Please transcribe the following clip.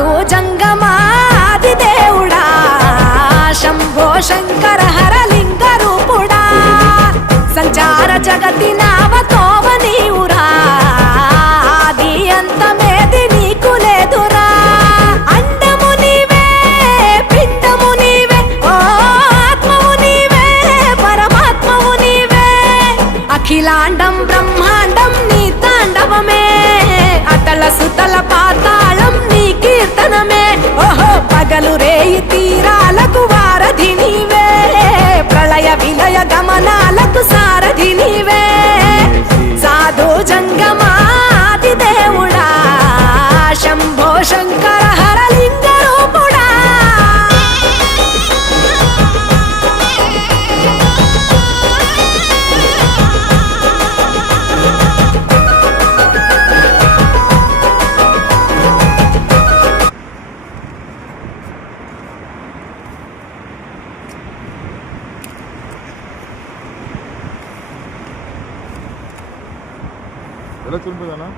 సాధు జంగమాది దేవుడా శంభో శంకర హరలింగ రూపుడా సంచార జగతి నావతోవ నీవురా ఆది అంతమేది నీకు లేదురా అండము నీవే పిండము నీవే ఓ ఆత్మవు నీవే పరమాత్మవు నీవే అఖిలాండం బ్రహ్మాండం నీ తాండవమే అతల సుతల పాతాళం నీ కీర్తనమే ఓహో పగలు రేయి తీరాలకు వారధి నీవే ప్రళయ విలయ గమనాలకు సారథి నీవే సాధు జంగమాది దేవుడా శంభో శంకర హరలింగ రూపుడా ఎలా చూపిదానా